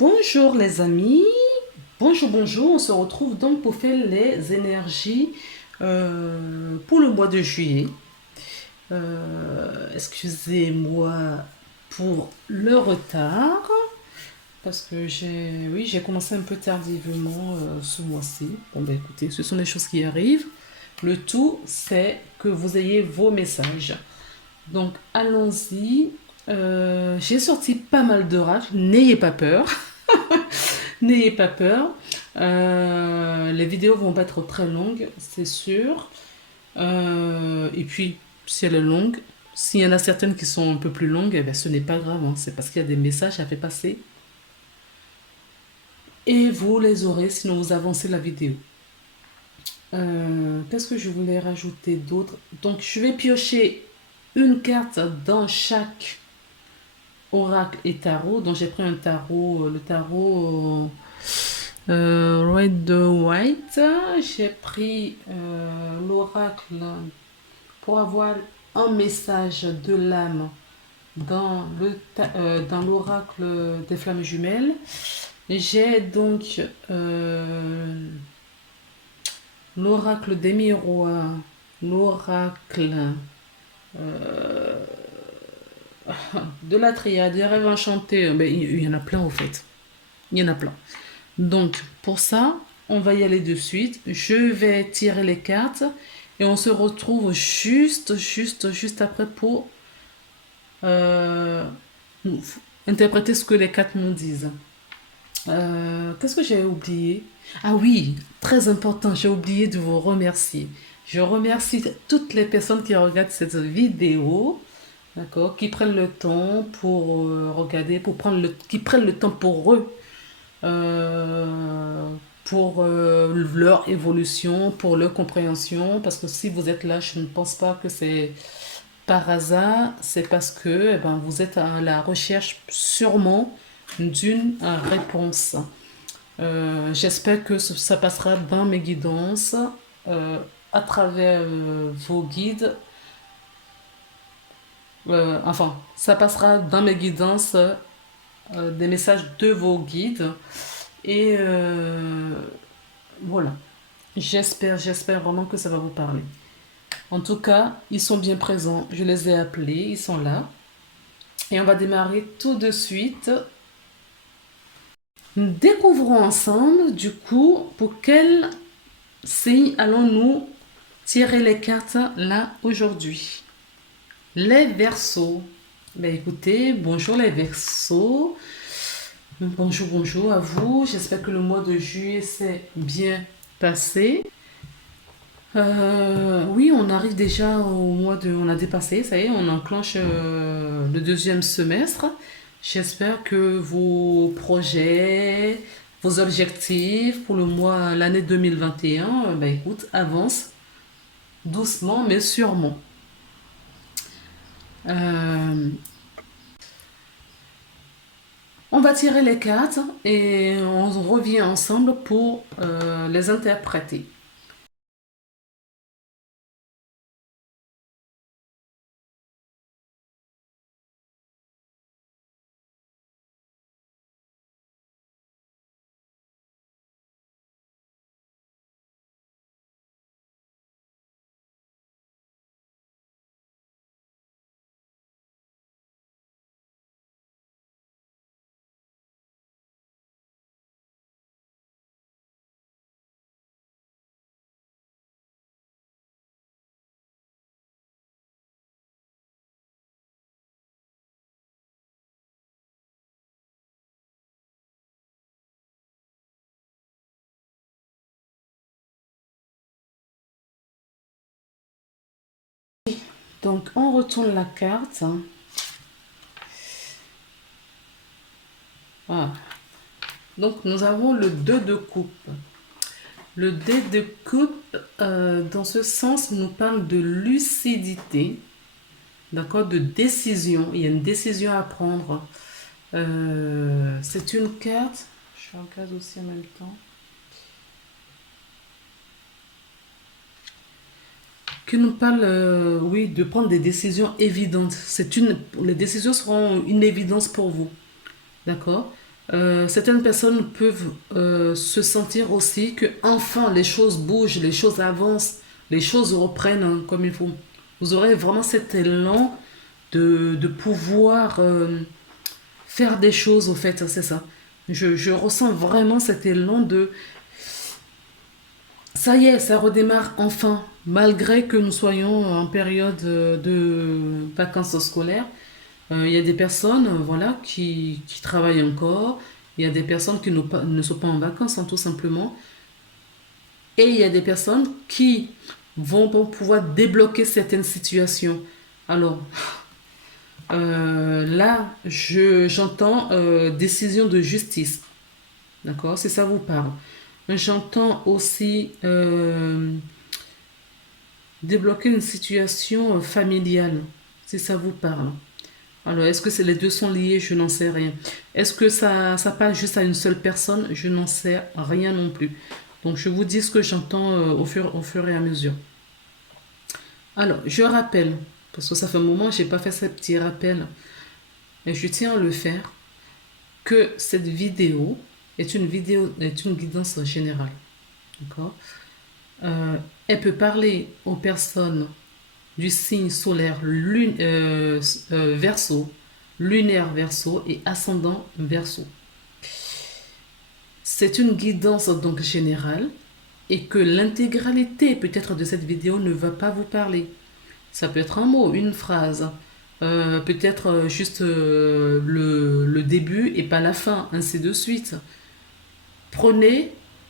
Bonjour les amis, bonjour, on se retrouve donc pour faire les énergies pour le mois de juillet. Excusez-moi pour le retard, parce que j'ai commencé un peu tardivement ce mois-ci. Bon ben écoutez, ce sont des choses qui arrivent. Le tout, c'est que vous ayez vos messages. Donc allons-y. J'ai sorti pas mal d'oracles, n'ayez pas peur. N'ayez pas peur. Les vidéos vont pas être très longues, c'est sûr. Et puis, si elle est longue, s'il y en a certaines qui sont un peu plus longues, eh ben, ce n'est pas grave, hein. C'est parce qu'il y a des messages à faire passer. Et vous les aurez, sinon vous avancez la vidéo. Qu'est-ce que je voulais rajouter d'autre? Donc, je vais piocher une carte dans chaque oracle et tarot. Donc, j'ai pris un tarot, le tarot Red de White. J'ai pris l'oracle pour avoir un message de l'âme dans l'oracle des flammes jumelles. J'ai donc l'oracle des miroirs, l'oracle euh, de la triade, des rêves enchantés. Ben, il y en a plein au fait. Il y en a plein. Donc, pour ça, on va y aller de suite. Je vais tirer les cartes et on se retrouve juste après pour euh, interpréter ce que les cartes nous disent. Qu'est-ce que j'ai oublié? Ah oui, très important, j'ai oublié de vous remercier. Je remercie toutes les personnes qui regardent cette vidéo, d'accord, qui prennent le temps pour regarder, qui prennent le temps pour eux euh, pour leur évolution, pour leur compréhension. Parce que si vous êtes là, je ne pense pas que c'est par hasard, c'est parce que vous êtes à la recherche sûrement d'une réponse. J'espère que ça passera dans mes guidances, euh, à travers vos guides. Enfin, ça passera dans mes guidances, des messages de vos guides. Et voilà. J'espère vraiment que ça va vous parler. En tout cas, ils sont bien présents. Je les ai appelés, ils sont là. Et on va démarrer tout de suite. Nous découvrons ensemble, du coup, pour quel signe allons-nous tirer les cartes là aujourd'hui. Les Verseaux. Ben écoutez, bonjour les Verseaux. Bonjour à vous. J'espère que le mois de juillet s'est bien passé. Oui, on arrive déjà au mois de... On a dépassé, ça y est, on enclenche le deuxième semestre. J'espère que vos projets, vos objectifs pour le mois, l'année 2021, ben écoute, avancent doucement mais sûrement. Euh, on va tirer les cartes et on revient ensemble pour les interpréter. Donc on retourne la carte. Voilà. Donc nous avons le 2 de coupe. Le dé de coupe, dans ce sens, nous parle de lucidité, d'accord, de décision. Il y a une décision à prendre. C'est une carte, je regarde aussi en même temps, qui nous parle, oui, de prendre des décisions évidentes. Les décisions seront une évidence pour vous, d'accord. Certaines personnes peuvent se sentir aussi que enfin les choses bougent, les choses avancent, les choses reprennent comme il faut. Vous aurez vraiment cet élan de pouvoir faire des choses, au fait, c'est ça. Je ressens vraiment cet élan de ça y est, ça redémarre enfin, malgré que nous soyons en période de vacances scolaires. Il y a des personnes voilà, qui travaillent encore, il y a des personnes qui ne sont pas en vacances, hein, tout simplement, et il y a des personnes qui vont pouvoir débloquer certaines situations. Alors, là, j'entends décision de justice, d'accord, si ça vous parle. J'entends aussi débloquer une situation familiale, si ça vous parle. Alors, est-ce que les deux sont liés? Je n'en sais rien. Est-ce que ça parle juste à une seule personne? Je n'en sais rien non plus. Donc, je vous dis ce que j'entends au fur et à mesure. Alors, je rappelle, parce que ça fait un moment que je n'ai pas fait ce petit rappel, et je tiens à le faire, que cette vidéo est une guidance générale. D'accord? Elle peut parler aux personnes du signe solaire Verseau, lunaire Verseau et ascendant Verseau. C'est une guidance donc générale et que l'intégralité peut-être de cette vidéo ne va pas vous parler. Ça peut être un mot, une phrase, peut-être juste le début et pas la fin, ainsi de suite.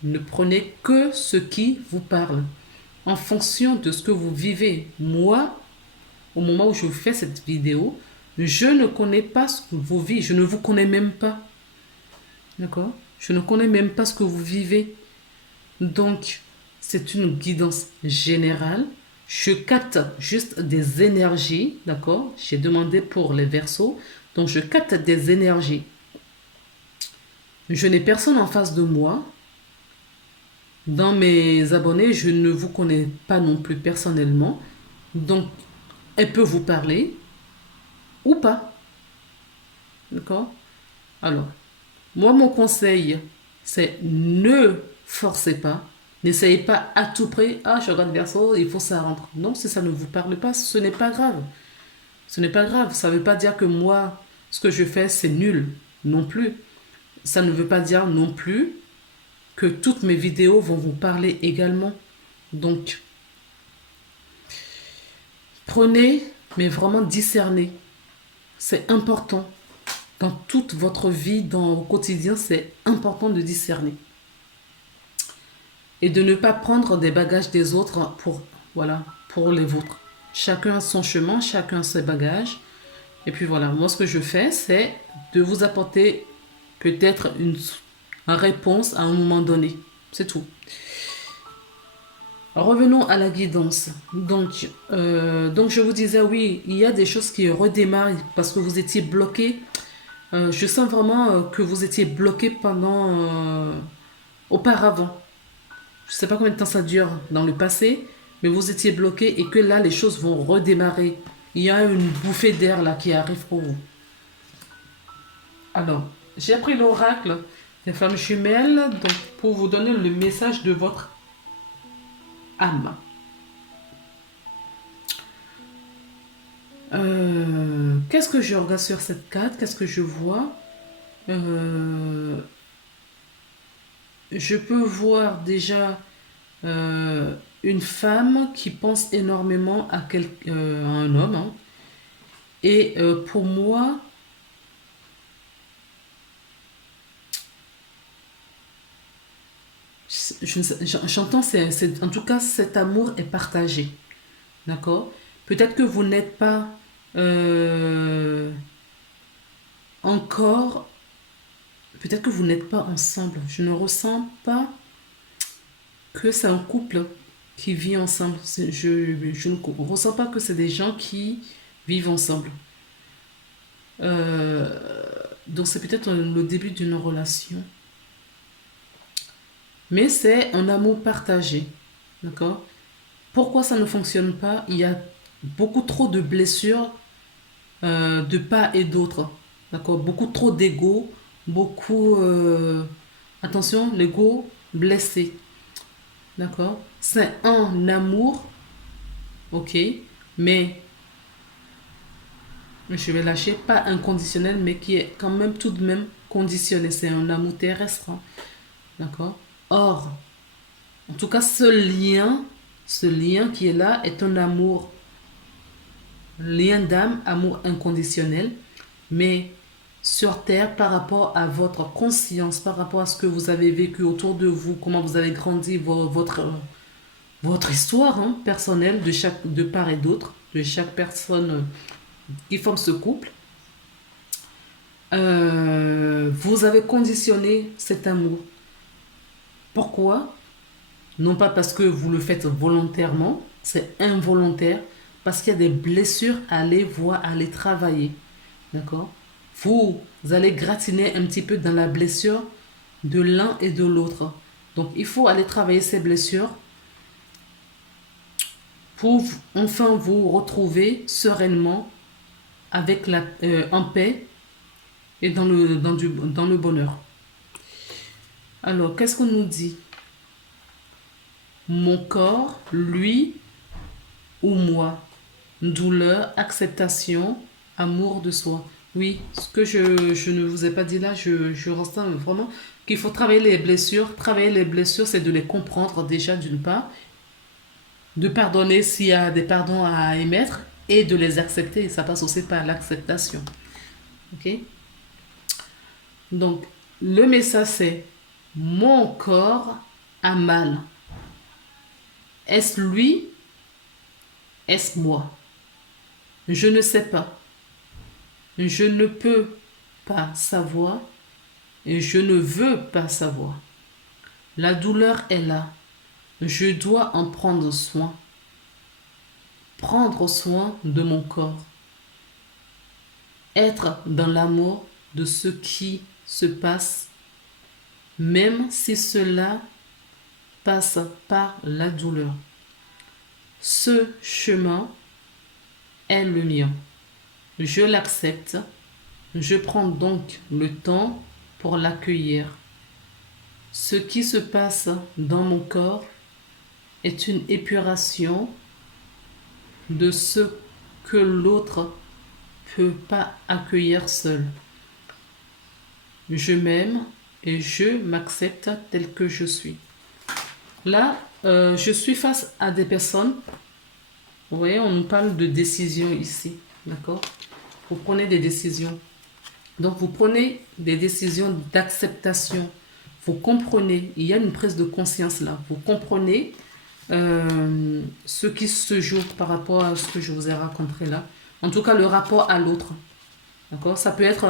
Ne prenez que ce qui vous parle en fonction de ce que vous vivez. Moi, au moment où je fais cette vidéo, je ne connais pas ce que vous vivez, je ne vous connais même pas. D'accord? Je ne connais même pas ce que vous vivez. Donc, c'est une guidance générale. Je capte juste des énergies, d'accord? J'ai demandé pour les versos, donc je capte des énergies. Je n'ai personne en face de moi. Dans mes abonnés, je ne vous connais pas non plus personnellement. Donc, elle peut vous parler ou pas. D'accord? Alors, moi, mon conseil, c'est ne forcez pas. N'essayez pas à tout prix. Ah, je regarde Verseau, il faut que ça rentre. Non, si ça ne vous parle pas, ce n'est pas grave. Ce n'est pas grave. Ça ne veut pas dire que moi, ce que je fais, c'est nul. Non plus. Ça ne veut pas dire non plus que toutes mes vidéos vont vous parler également. Donc, prenez, mais vraiment discernez. C'est important. Dans toute votre vie, dans le quotidien, c'est important de discerner. Et de ne pas prendre des bagages des autres voilà, pour les vôtres. Chacun a son chemin, chacun a ses bagages. Et puis voilà, moi ce que je fais, c'est de vous apporter peut-être une réponse à un moment donné. C'est tout. Revenons à la guidance. Donc je vous disais, oui, il y a des choses qui redémarrent parce que vous étiez bloqué. Je sens vraiment que vous étiez bloqué auparavant. Je ne sais pas combien de temps ça dure dans le passé, mais vous étiez bloqué et que là, les choses vont redémarrer. Il y a une bouffée d'air là qui arrive pour vous. Alors, j'ai appris l'oracle des femmes jumelles donc, pour vous donner le message de votre âme. Qu'est-ce que je regarde sur cette carte? Qu'est-ce que je vois? Je peux voir déjà une femme qui pense énormément à un homme. Hein. Et pour moi, j'entends, en tout cas, cet amour est partagé. D'accord? Peut-être que vous n'êtes pas encore, peut-être que vous n'êtes pas ensemble. Je ne ressens pas que c'est un couple qui vit ensemble. Je ne ressens pas que c'est des gens qui vivent ensemble. Donc c'est peut-être le début d'une relation. Mais c'est un amour partagé. D'accord? Pourquoi ça ne fonctionne pas? Il y a beaucoup trop de blessures de part et d'autre. D'accord? Beaucoup trop d'ego, beaucoup, attention, l'ego blessé. D'accord? C'est un amour, ok, mais je vais lâcher, pas inconditionnel, mais qui est quand même tout de même conditionné. C'est un amour terrestre, hein. D'accord? Or, en tout cas, ce lien qui est là est un amour, lien d'âme, amour inconditionnel, mais sur Terre par rapport à votre conscience, par rapport à ce que vous avez vécu autour de vous, comment vous avez grandi, votre histoire, hein, personnelle de part et d'autre, de chaque personne qui forme ce couple. Vous avez conditionné cet amour. Pourquoi? Non pas parce que vous le faites volontairement, c'est involontaire, parce qu'il y a des blessures à aller voir, à aller travailler. D'accord? Vous allez gratiner un petit peu dans la blessure de l'un et de l'autre. Donc il faut aller travailler ces blessures pour enfin vous retrouver sereinement avec en paix et dans le bonheur. Alors, qu'est-ce qu'on nous dit? Mon corps, lui ou moi. Douleur, acceptation, amour de soi. Oui, ce que je ne vous ai pas dit là, je ressens vraiment qu'il faut travailler les blessures. Travailler les blessures, c'est de les comprendre déjà d'une part, de pardonner s'il y a des pardons à émettre et de les accepter. Ça passe aussi par l'acceptation. Ok? Donc, le message c'est mon corps a mal. Est-ce lui? Est-ce moi? Je ne sais pas. Je ne peux pas savoir et je ne veux pas savoir. La douleur est là. Je dois en prendre soin. Prendre soin de mon corps. Être dans l'amour de ce qui se passe, même si cela passe par la douleur. Ce chemin est le mien. Je l'accepte. Je prends donc le temps pour l'accueillir. Ce qui se passe dans mon corps est une épuration de ce que l'autre peut pas accueillir seul. Je m'aime et je m'accepte tel que je suis. Là, je suis face à des personnes. Vous voyez, on nous parle de décision ici. D'accord? Vous prenez des décisions. Donc, vous prenez des décisions d'acceptation. Vous comprenez, il y a une prise de conscience là. Vous comprenez ce qui se joue par rapport à ce que je vous ai raconté là. En tout cas, le rapport à l'autre. D'accord? Ça peut être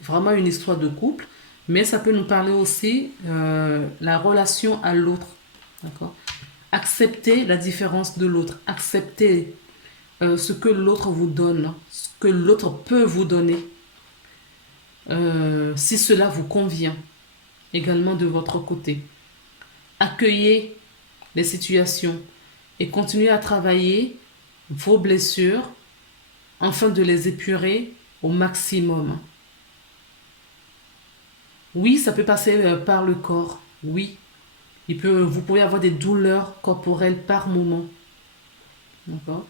vraiment une histoire de couple, mais ça peut nous parler aussi la relation à l'autre. D'accord? Accepter la différence de l'autre. Accepter ce que l'autre vous donne, ce que l'autre peut vous donner. Si cela vous convient, également de votre côté. Accueillez les situations et continuez à travailler vos blessures afin de les épurer au maximum. Oui, ça peut passer par le corps. Oui, vous pouvez avoir des douleurs corporelles par moment. D'accord?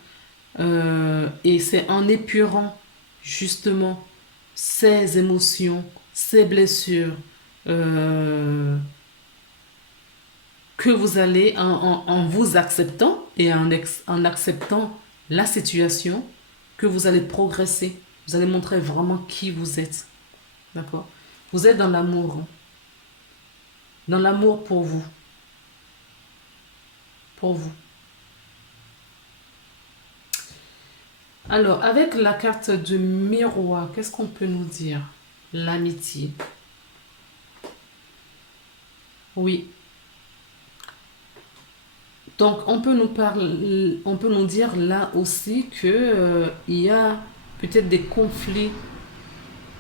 Et c'est en épurant justement ces émotions, ces blessures, que vous allez, en vous acceptant et en acceptant la situation, que vous allez progresser. Vous allez montrer vraiment qui vous êtes. D'accord? Vous êtes dans l'amour. Hein. Dans l'amour pour vous. Pour vous. Alors, avec la carte de miroir, qu'est-ce qu'on peut nous dire? L'amitié. Oui. Donc, on peut nous dire là aussi que il y a peut-être des conflits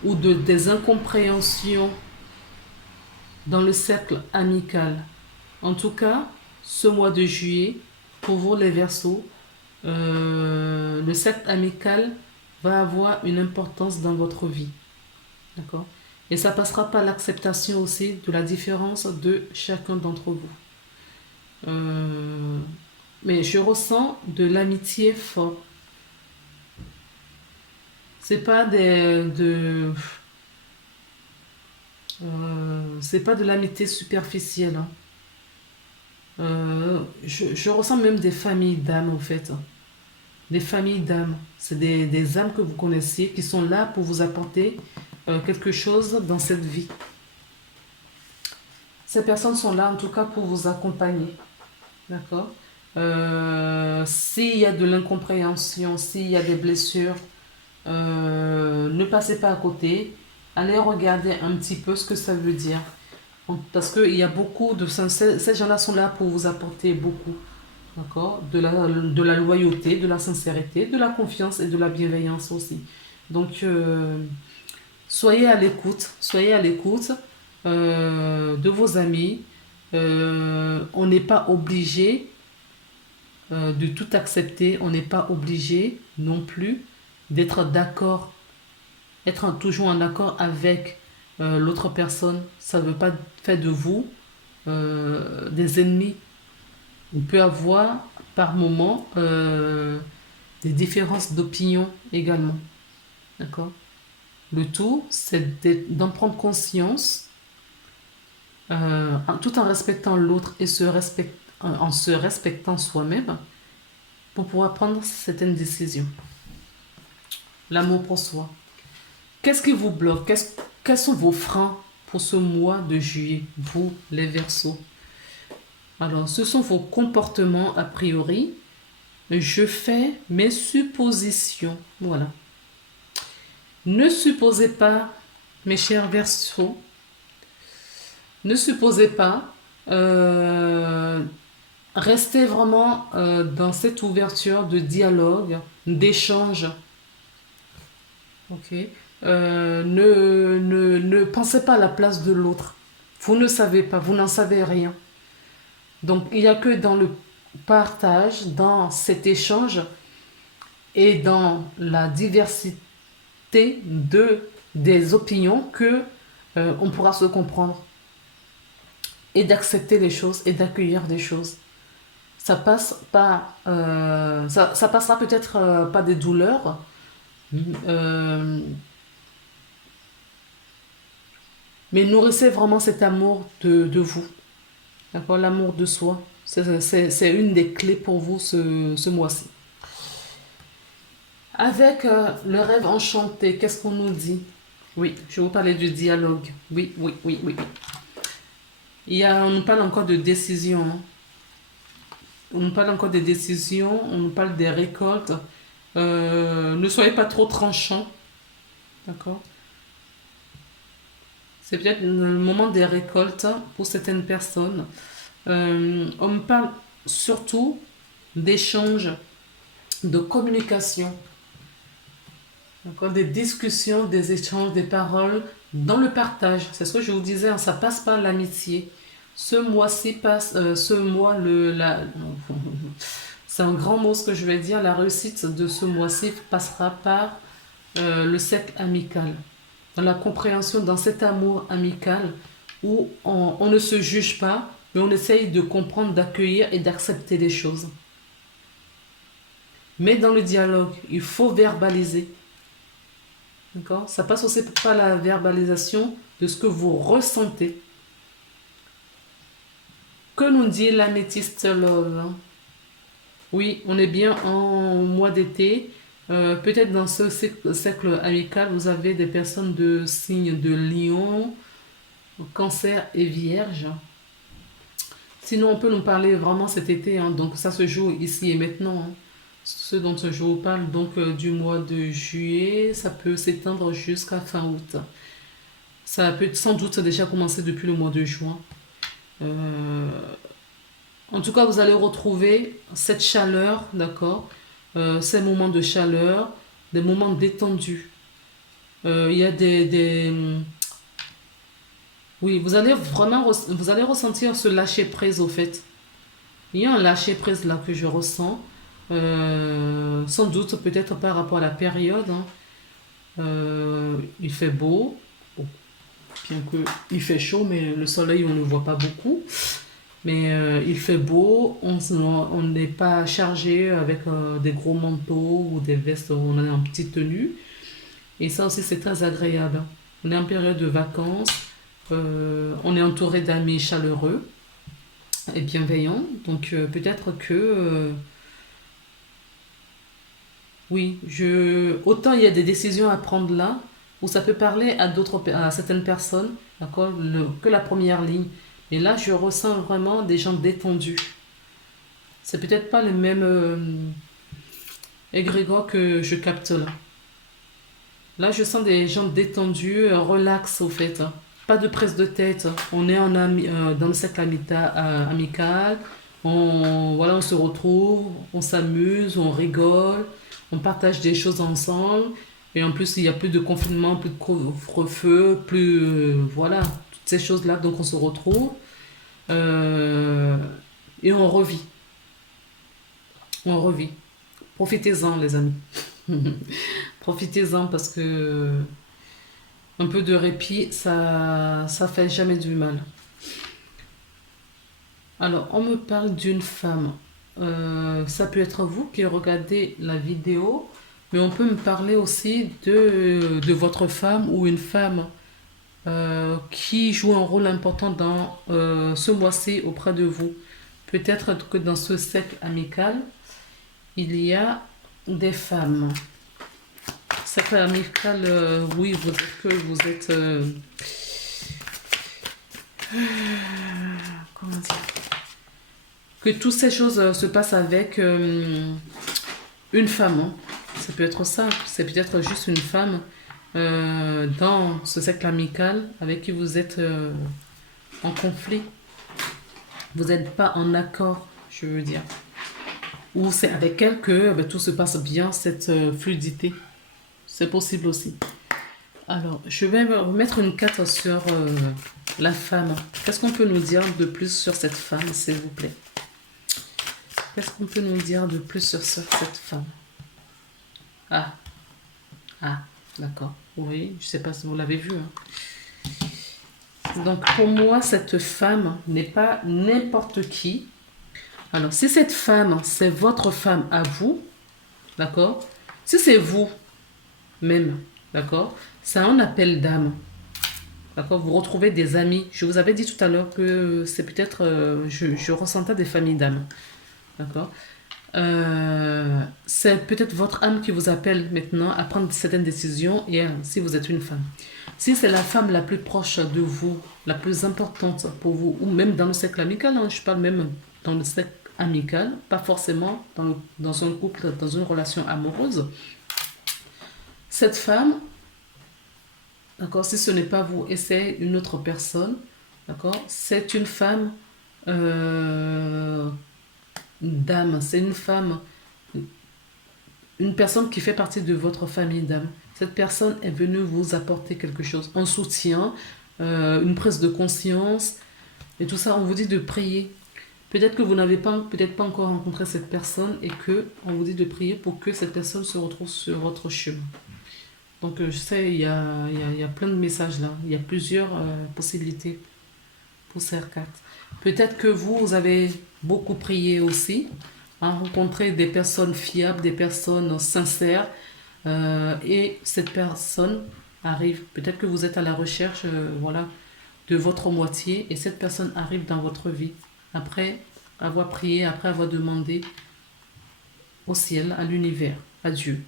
ou des incompréhensions dans le cercle amical. En tout cas, ce mois de juillet, pour vous les Verseaux, le cercle amical va avoir une importance dans votre vie. D'accord? Et ça passera par l'acceptation aussi de la différence de chacun d'entre vous. Euh, mais je ressens de l'amitié forte. C'est pas c'est pas de l'amitié superficielle, hein. Je ressens même des familles d'âmes, en fait. Des familles d'âmes. C'est des âmes que vous connaissiez qui sont là pour vous apporter quelque chose dans cette vie. Ces personnes sont là, en tout cas, pour vous accompagner. D'accord? S'il y a de l'incompréhension, s'il y a des blessures, ne passez pas à côté. Allez regarder un petit peu ce que ça veut dire. Parce qu'il y a beaucoup de... Ces gens-là sont là pour vous apporter beaucoup. D'accord? De la loyauté, de la sincérité, de la confiance et de la bienveillance aussi. Donc, soyez à l'écoute. Soyez à l'écoute de vos amis. On n'est pas obligé de tout accepter. On n'est pas obligé non plus d'être d'accord, être toujours en accord avec l'autre personne. Ça ne veut pas faire de vous des ennemis. On peut avoir par moment des différences d'opinion également. D'accord? Le tout, c'est d'en prendre conscience tout en respectant l'autre et en se respectant soi-même pour pouvoir prendre certaines décisions. L'amour pour soi. Qu'est-ce qui vous bloque? Quels sont vos freins pour ce mois de juillet, vous, les Verseaux? Alors, ce sont vos comportements a priori. Je fais mes suppositions. Voilà. Ne supposez pas, mes chers Verseaux, ne supposez pas. Restez vraiment dans cette ouverture de dialogue, d'échange. Ok. Ne pensez pas à la place de l'autre. Vous ne savez pas, vous n'en savez rien. Donc, il n'y a que dans le partage, dans cet échange et dans la diversité des opinions que on pourra se comprendre et d'accepter les choses et d'accueillir des choses. Ça passe pas, ça passera peut-être pas des douleurs, euh, mais nourrissez vraiment cet amour de vous, d'accord, l'amour de soi. C'est une des clés pour vous ce mois-ci. Avec le rêve enchanté, qu'est-ce qu'on nous dit? Oui, je vais vous parler du dialogue. Oui, oui, oui, oui. On nous parle encore de décision, hein. On nous parle encore des décisions, on nous parle des récoltes. Ne soyez pas trop tranchant, d'accord? C'est peut-être le moment des récoltes pour certaines personnes. On me parle surtout d'échanges, de communication, d'accord? Des discussions, des échanges, des paroles dans le partage. C'est ce que je vous disais, hein, ça passe par l'amitié. Ce mois-ci passe, ce mois, c'est un grand mot ce que je vais dire, la réussite de ce mois-ci passera par le cercle amical, dans la compréhension, dans cet amour amical où on ne se juge pas, mais on essaye de comprendre, d'accueillir et d'accepter les choses. Mais dans le dialogue, il faut verbaliser. D'accord? Ça passe aussi par la verbalisation de ce que vous ressentez. Que nous dit l'améthyste love? Oui, on est bien en mois d'été. Peut-être dans ce cercle amical, vous avez des personnes de signe de Lion, Cancer et Vierge. Sinon, on peut nous parler vraiment cet été, hein, donc ça se joue ici et maintenant, hein. Ce dont je vous parle donc du mois de juillet, ça peut s'étendre jusqu'à fin août. Ça peut sans doute déjà commencer depuis le mois de juin. Euh, En tout cas, vous allez retrouver cette chaleur, d'accord? Ces moments de chaleur, des moments détendus. Il y a oui, vous allez vraiment vous allez ressentir ce lâcher-prise au fait. Il y a un lâcher-prise là que je ressens. Sans doute peut-être par rapport à la période, hein. Il fait beau. Bon. bien que il fait chaud, mais le soleil, on ne le voit pas beaucoup. Mais il fait beau, on n'est pas chargé avec des gros manteaux ou des vestes, on est en petite tenue. Et ça aussi, c'est très agréable. On est en période de vacances, on est entouré d'amis chaleureux et bienveillants. Donc peut-être que, oui, autant il y a des décisions à prendre là, où ça peut parler à certaines personnes, d'accord, que la première ligne. Mais là, je ressens vraiment des gens détendus. C'est peut-être pas le même égrégore que je capte là. Là, je sens des gens détendus, relax au fait, hein. Pas de prise de tête. On est dans le cercle amical. Voilà, on se retrouve, on s'amuse, on rigole, on partage des choses ensemble. Et en plus, il n'y a plus de confinement, plus de couvre-feu, plus. Voilà, toutes ces choses-là. Donc, on se retrouve euh, et on revit. On revit. Profitez-en, les amis. Profitez-en parce que un peu de répit, ça fait jamais du mal. Alors, on me parle d'une femme. Ça peut être vous qui regardez la vidéo, mais on peut me parler aussi de votre femme ou une femme qui joue un rôle important dans ce mois-ci auprès de vous. Peut-être que dans ce cercle amical, il y a des femmes. Cercle amical, oui, vous êtes comment dire? Que toutes ces choses se passent avec une femme, hein. Ça peut être ça, c'est peut-être juste une femme dans ce cercle amical avec qui vous êtes en conflit. Vous n'êtes pas en accord, je veux dire. Ou c'est avec elle que tout se passe bien, cette fluidité. C'est possible aussi. Alors, je vais remettre une carte sur la femme. Qu'est-ce qu'on peut nous dire de plus sur cette femme, s'il vous plaît? Qu'est-ce qu'on peut nous dire de plus sur cette femme? Ah, ah, d'accord. Oui, je ne sais pas si vous l'avez vu, hein. Donc, pour moi, cette femme n'est pas n'importe qui. Alors, si cette femme, c'est votre femme à vous, d'accord? Si c'est vous même, d'accord? C'est un appel d'âme. D'accord? Vous retrouvez des amis. Je vous avais dit tout à l'heure que c'est peut-être, je ressentais des familles d'âmes. D'accord? C'est peut-être votre âme qui vous appelle maintenant à prendre certaines décisions et si vous êtes une femme. Si c'est la femme la plus proche de vous, la plus importante pour vous, ou même dans le cercle amical, hein, je parle même dans le cercle amical, pas forcément dans un couple, dans une relation amoureuse, cette femme, d'accord, si ce n'est pas vous et c'est une autre personne, d'accord, c'est une femme d'âme, c'est une femme, une personne qui fait partie de votre famille d'âme. Cette personne est venue vous apporter quelque chose, un soutien, une prise de conscience, et tout ça, on vous dit de prier. Peut-être que vous n'avez peut-être pas encore rencontré cette personne et que on vous dit de prier pour que cette personne se retrouve sur votre chemin. Donc, je sais, il y a plein de messages là. Il y a plusieurs possibilités pour ces cartes. Peut-être que vous avez beaucoup prié aussi, hein, rencontré des personnes fiables, des personnes sincères, et cette personne arrive. Peut-être que vous êtes à la recherche, voilà, de votre moitié, et cette personne arrive dans votre vie après avoir prié, après avoir demandé au ciel, à l'univers, à Dieu.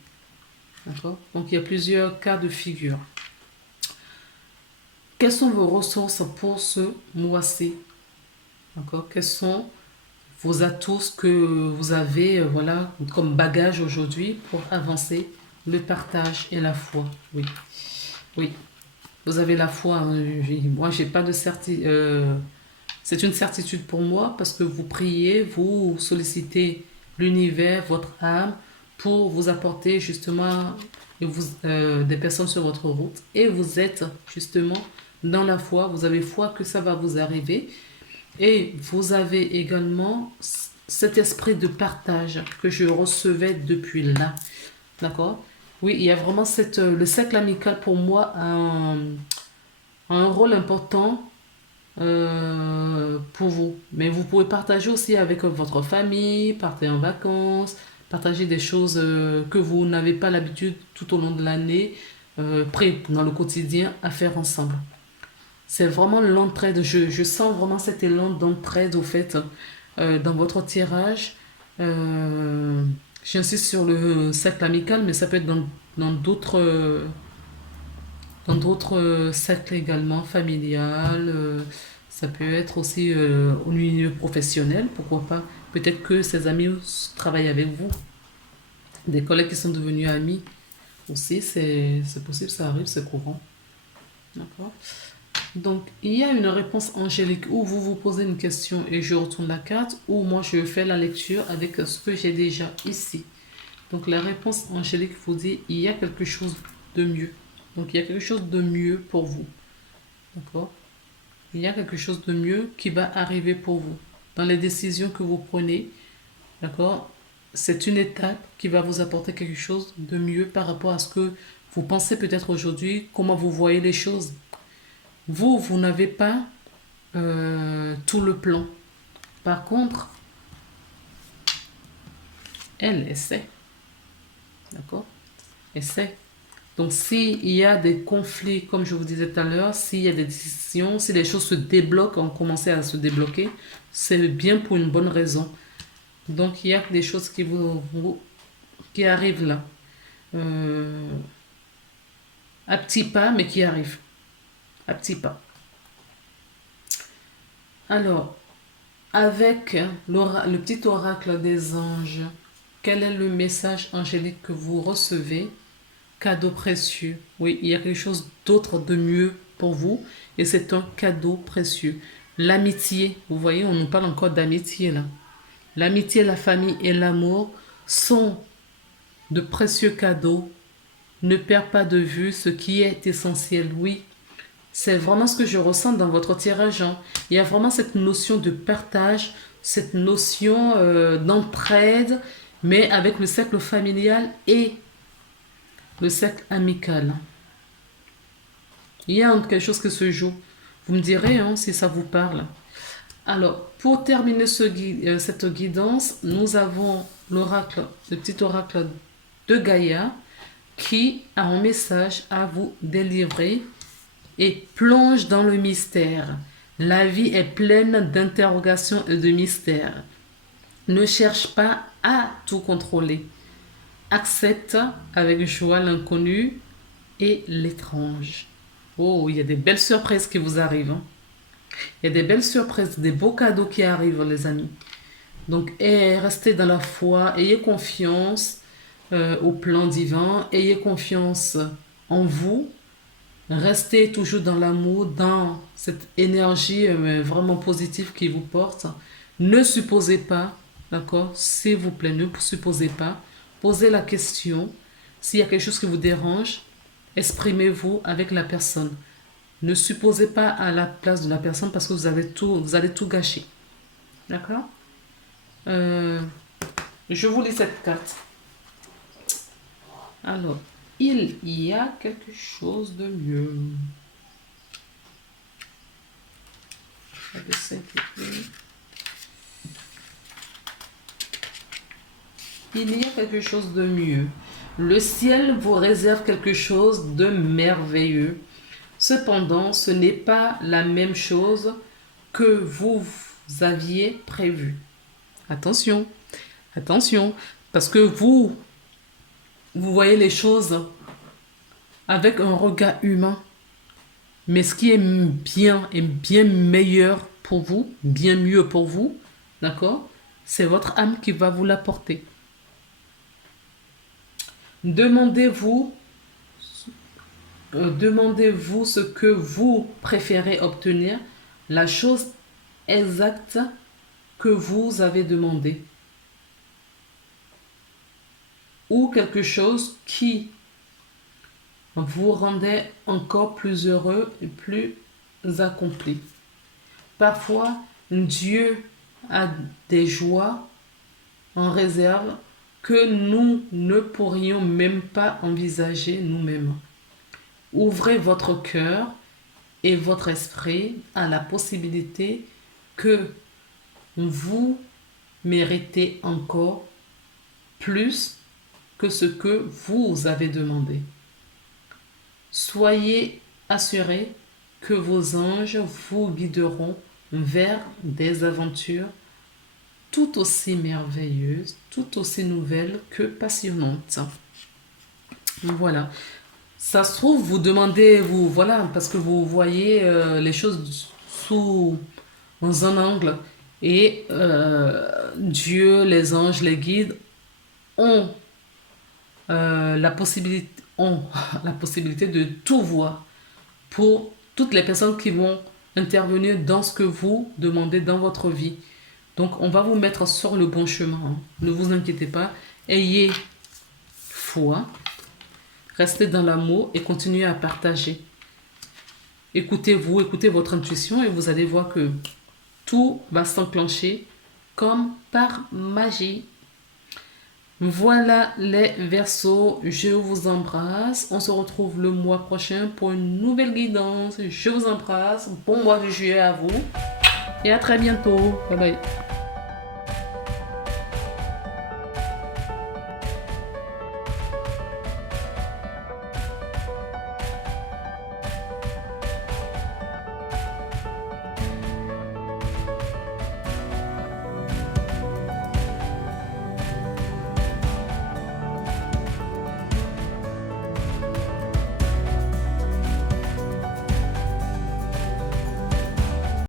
D'accord? Donc il y a plusieurs cas de figure. Quelles sont vos ressources pour ce mois-ci? D'accord? Quels sont vos atouts que vous avez voilà, comme bagage aujourd'hui pour avancer? Le partage et la foi. Oui. Oui. Vous avez la foi. Hein. Moi, j'ai pas de certitude. C'est une certitude pour moi parce que vous priez, vous sollicitez l'univers, votre âme, pour vous apporter justement des personnes sur votre route. Et vous êtes justement dans la foi, vous avez foi que ça va vous arriver. Et vous avez également cet esprit de partage que je recevais depuis là. D'accord? Oui, il y a vraiment le cercle amical pour moi. a un rôle important pour vous. Mais vous pouvez partager aussi avec votre famille, partir en vacances, partager des choses que vous n'avez pas l'habitude tout au long de l'année, près dans le quotidien, à faire ensemble. C'est vraiment l'entraide. Je sens vraiment cet élan d'entraide au fait dans votre tirage. Euh, J'insiste sur le cercle amical, mais ça peut être dans d'autres dans d'autres cercles également, familial. Ça peut être aussi au milieu professionnel, pourquoi pas. Peut-être que ces amis travaillent avec vous. Des collègues qui sont devenus amis aussi, c'est possible, ça arrive, c'est courant. D'accord. Donc, il y a une réponse angélique où vous vous posez une question et je retourne la carte, ou moi je fais la lecture avec ce que j'ai déjà ici. Donc, la réponse angélique vous dit il y a quelque chose de mieux. Donc, il y a quelque chose de mieux pour vous. D'accord? Il y a quelque chose de mieux qui va arriver pour vous. Dans les décisions que vous prenez, d'accord? C'est une étape qui va vous apporter quelque chose de mieux par rapport à ce que vous pensez peut-être aujourd'hui, comment vous voyez les choses. Vous n'avez pas tout le plan. Par contre, elle essaie. D'accord? Essaie. Donc, s'il y a des conflits, comme je vous disais tout à l'heure, s'il y a des décisions, si les choses se débloquent, ont commencé à se débloquer, c'est bien pour une bonne raison. Donc, il y a des choses qui arrivent là. Euh, à petits pas, mais qui arrivent. À petits pas. Alors, avec le petit oracle des anges, quel est le message angélique que vous recevez? Cadeau précieux. Oui, il y a quelque chose d'autre de mieux pour vous et c'est un cadeau précieux. L'amitié, vous voyez, on nous parle encore d'amitié là. L'amitié, la famille et l'amour sont de précieux cadeaux. Ne perds pas de vue ce qui est essentiel. Oui, c'est vraiment ce que je ressens dans votre tirage, hein. Il y a vraiment cette notion de partage, cette notion d'entraide, mais avec le cercle familial et le cercle amical. Il y a quelque chose qui se joue. Vous me direz hein, si ça vous parle. Alors, pour terminer cette guidance, nous avons l'oracle, le petit oracle de Gaïa qui a un message à vous délivrer et plonge dans le mystère. La vie est pleine d'interrogations et de mystères. Ne cherche pas à tout contrôler. Accepte avec joie l'inconnu et l'étrange. Oh, il y a des belles surprises qui vous arrivent, hein. Il y a des belles surprises, des beaux cadeaux qui arrivent, les amis. Donc, restez dans la foi, ayez confiance au plan divin, ayez confiance en vous, restez toujours dans l'amour, dans cette énergie vraiment positive qui vous porte. Ne supposez pas, d'accord? S'il vous plaît, ne supposez pas. Posez la question. S'il y a quelque chose qui vous dérange, exprimez-vous avec la personne. Ne supposez pas à la place de la personne parce que vous allez tout gâcher. D'accord? Euh, je vous lis cette carte. Alors, il y a quelque chose de mieux. Il y a quelque chose de mieux. Le ciel vous réserve quelque chose de merveilleux. Cependant, ce n'est pas la même chose que vous aviez prévu. Attention, attention, parce que vous voyez les choses avec un regard humain. Mais ce qui est bien meilleur pour vous, bien mieux pour vous, d'accord? C'est votre âme qui va vous l'apporter. Demandez-vous demandez-vous ce que vous préférez obtenir, la chose exacte que vous avez demandé, ou quelque chose qui vous rendait encore plus heureux et plus accompli. Parfois, Dieu a des joies en réserve que nous ne pourrions même pas envisager nous-mêmes. Ouvrez votre cœur et votre esprit a la possibilité que vous méritez encore plus que ce que vous avez demandé. Soyez assurés que vos anges vous guideront vers des aventures tout aussi merveilleuses, tout aussi nouvelles que passionnantes. Voilà. Ça se trouve, vous demandez, vous, voilà, parce que vous voyez les choses sous un angle et Dieu, les anges, les guides ont ont la possibilité de tout voir pour toutes les personnes qui vont intervenir dans ce que vous demandez dans votre vie. Donc, on va vous mettre sur le bon chemin. Hein. Ne vous inquiétez pas. Ayez foi. Restez dans l'amour et continuez à partager. Écoutez-vous, écoutez votre intuition et vous allez voir que tout va s'enclencher comme par magie. Voilà les Verseaux, je vous embrasse. On se retrouve le mois prochain pour une nouvelle guidance. Je vous embrasse. Bon mois de juillet à vous et à très bientôt. Bye bye.